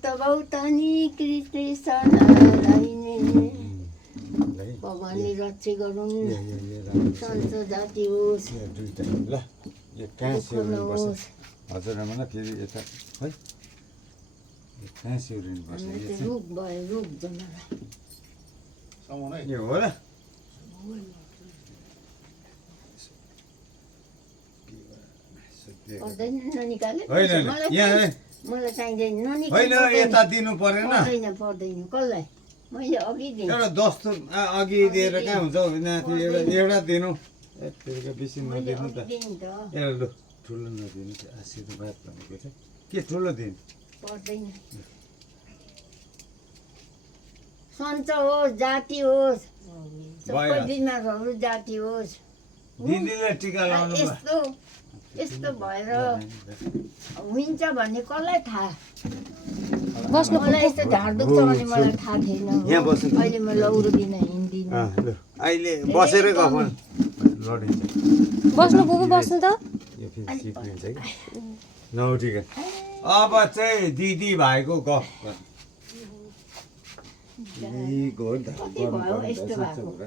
भौतनी कृष्णलाई नै भगवानले रक्षा गरून् सन्त जाति होस् दुईटा ल यो कहाँ सिउरिनुपर्छ हजुरआमालाई फेरि यता है कहाँ सिउरिनुपर्छ रुख भयो रुख जनालाई यो हो र पर्दैन ननिकाले होइन यहाँ मलाई चाहिँदैन होइन ननिकाले यता दिनु परेन पर्दैन कसलाई मैले अघि दिएँ एउटा दस्तुर अघि दिएर कहाँ हुन्छ एउटा दिनु यतिको बेसी नदिनु त एउटा लु ठुलो नदिनु आशीर्वाद भनेको चाहिँ के ठुलो दिनु पर्दैन सन्च होस् जाति होस् सबै बिमारहरू जाति होस् दिदीले टिका लाउनु यस्तो यस्तो भएर हुन्छ भन्ने कसलाई थाहा मलाई यस्तो ढाड दुख्छ भने मलाई थाहा थिएन यहाँ बस्नु अहिले म लौरो बिना हिँड्दिनँ अहिले बसेरै गफ लडिन्छ बस्नु पुग्नु बस्नु त यो फेरि सिक्लिन्छ कि नउठिकन अब चाहिँ दिदी भाइको गफ कति भयो यस्तो भएको